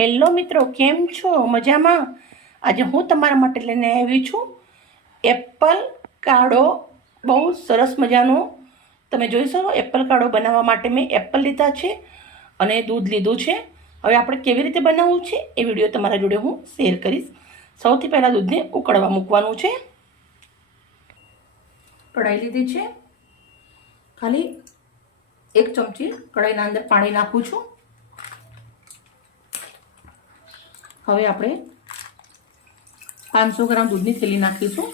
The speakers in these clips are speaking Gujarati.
હેલો મિત્રો, કેમ છો? મજામાં? આજે હું તમારા માટે લઈને આવી છું એપલ કાળો, બહુ સરસ મજાનો, તમે જોઈ શકો, એપલ કાળો બનાવવા માટે મેં એપલ લીધા છે અને દૂધ લીધું છે. હવે આપણે કેવી રીતે બનાવવું છે એ વીડિયો તમારા જોડે હું શેર કરીશ. સૌથી પહેલાં દૂધને ઉકળવા મૂકવાનું છે. કઢાઈ લીધી છે. ખાલી એક ચમચી કઢાઈના અંદર પાણી નાખું છું. હવે આપણે પાંચસો ગ્રામ દૂધની થેલી નાખીશું.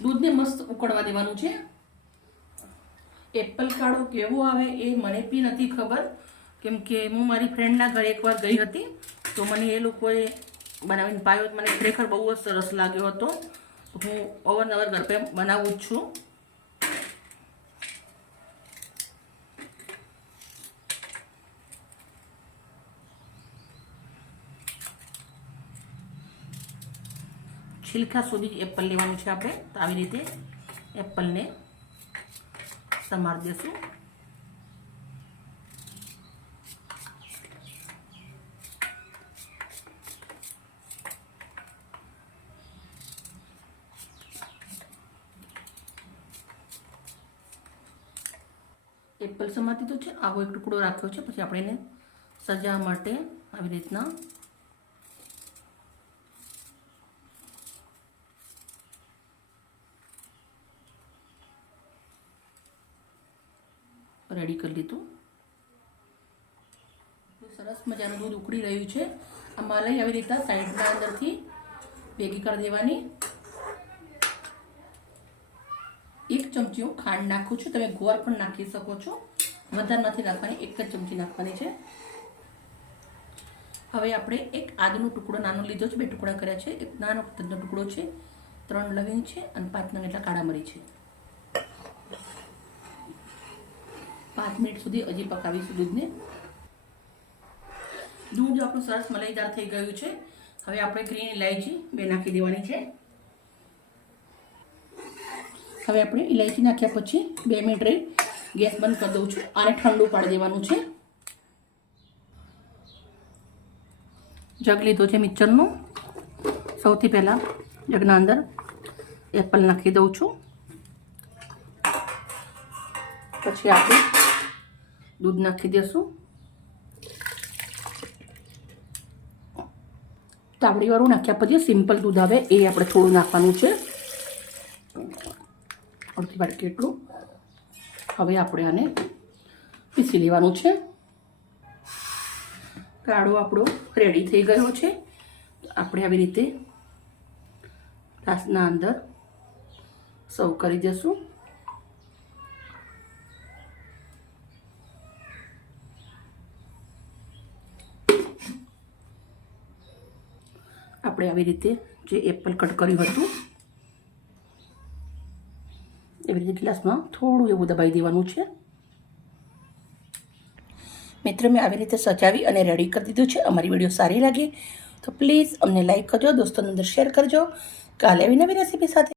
દૂધને મસ્ત ઉકળવા દેવાનું છે. એપલ કાળો કેવો આવે એ મને બી નથી ખબર. કેમ કે હું મારી ફ્રેન્ડના ઘરે એકવાર ગઈ હતી, તો મને એ લોકોએ બનાવીને પાયો મને ખરેખર બહુ જ સરસ લાગ્યો હતો. હું અવારનવાર ઘર પે બનાવું જ છું. છિલકા સુધી એપલ લેવાનું છે આપણે. તો આવી રીતે એપલને સમારી દેશું. એપલ સમાતી તો છે. આવો એક ટુકડો રાખ્યો છે. પછી આપણે એને સજાવવા માટે આવી રીતના રેડી કરી લીધું સરસ મજાનું દૂધ ઉકળી રહ્યું છે. આ મલાઈ આવી રીતે સાઈડના અંદરથી ભેગી કરી દેવાની. એક ચમચી હું ખાંડ નાખું છું. તમે ગોળ પણ નાખી શકો છો. વધારે નથી નાખવાની એક જ ચમચી નાખવાની છે. હવે આપણે એક આદુનો ટુકડો, નાનો લીધો છે, બે ટુકડા કર્યા છે. એક નાનો ટુકડો છે. ત્રણ લવિંગ છે અને પાંચ નંગ એટલા કાળા મરી છે. પાંચ મિનિટ સુધી હજી પકાવીશું દૂધને. દૂધ આપણું સરસ મલાઈદાર થઈ ગયું છે. હવે આપણે ગ્રીન ઇલાયચી બે નાખી દેવાની છે. હવે આપણે ઇલાયચી નાખ્યા પછી બે મિનિટ રહી ગેસ બંધ કરી દઉં છું આને ઠંડુ પાડી દેવાનું છે. જગ લીધો છે મિક્સરનો. સૌથી પહેલાં જગના અંદર એપલ નાખી દઉં છું. પછી આપણે દૂધ નાખી દઈશું તાવડીવાળું નાખ્યા પછી સિમ્પલ દૂધ આવે, એ આપણે થોડું નાખવાનું છે. અડધી વાટકી એટલું હવે આપણે આને પીસી લેવાનું છે. કાળો આપણો રેડી થઈ ગયો છે. આપણે આવી રીતે ગ્લાસના અંદર સર્વ કરી દઈશું આપણે આવી રીતે જે એપલ કટ કર્યું હતું, એવી રીતે ગ્લાસમાં થોડું એવું દબાઈ દેવાનું છે. મિત્રો, મેં આવી રીતે સજાવી અને રેડી કરી દીધું છે. અમારી વીડિયો સારી લાગે તો પ્લીઝ અમને લાઈક કરજો, દોસ્તોની અંદર શેર કરજો. કાલે આવી નવી રેસીપી સાથે